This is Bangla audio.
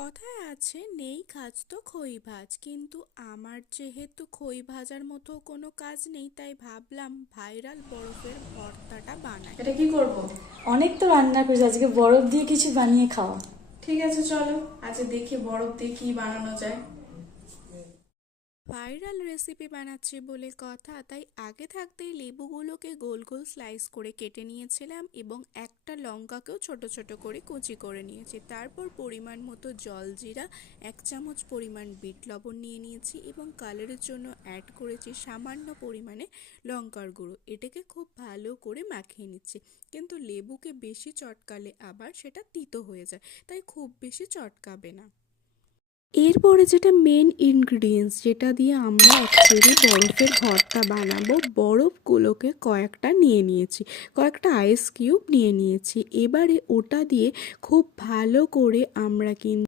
কথায় আছে নেই কাজ তো খই ভাজ, কিন্তু আমার যেহেতু খই ভাজার মতো কোনো কাজ নেই, তাই ভাবলাম ভাইরাল বরফের ভর্তাটা বানাই। এটা কি করব? অনেক তো রান্না করেছি, আজকে বরফ দিয়ে কিছু বানিয়ে খাওয়া। ঠিক আছে, চলো আজ দেখি বরফ দিয়ে কি বানানো যায়। ভাইরাল রেসিপি বানাচ্ছি বলে কথা, তাই আগে থাকতেই লেবুগুলোকে গোল গোল স্লাইস করে কেটে নিয়েছিলাম এবং একটা লঙ্কাকেও ছোট ছোট করে কুচি করে নিয়েছি। তারপর পরিমাণ মতো জলজিরা, 1 চামচ পরিমাণ বিট লবণ নিয়ে নিয়েছি এবং কালারের জন্য অ্যাড করেছি সামান্য পরিমাণে লঙ্কার গুঁড়ো। এটাকে খুব ভালো করে মাখিয়ে নিচ্ছি, কিন্তু লেবুকে বেশি চটকালে আবার সেটা তিতো হয়ে যায়, তাই খুব বেশি চটকাবে না। এরপরে যেটা মেন ইনগ্রিডিয়েন্টস, যেটা দিয়ে আমরা অ্যাকচুয়ালি বরফের ভর্তা বানাবো, বরফগুলোকে কয়েকটা নিয়ে নিয়েছি, কয়েকটা আইস কিউব নিয়ে নিয়েছি। এবারে ওটা দিয়ে খুব ভালো করে আমরা কিন্তু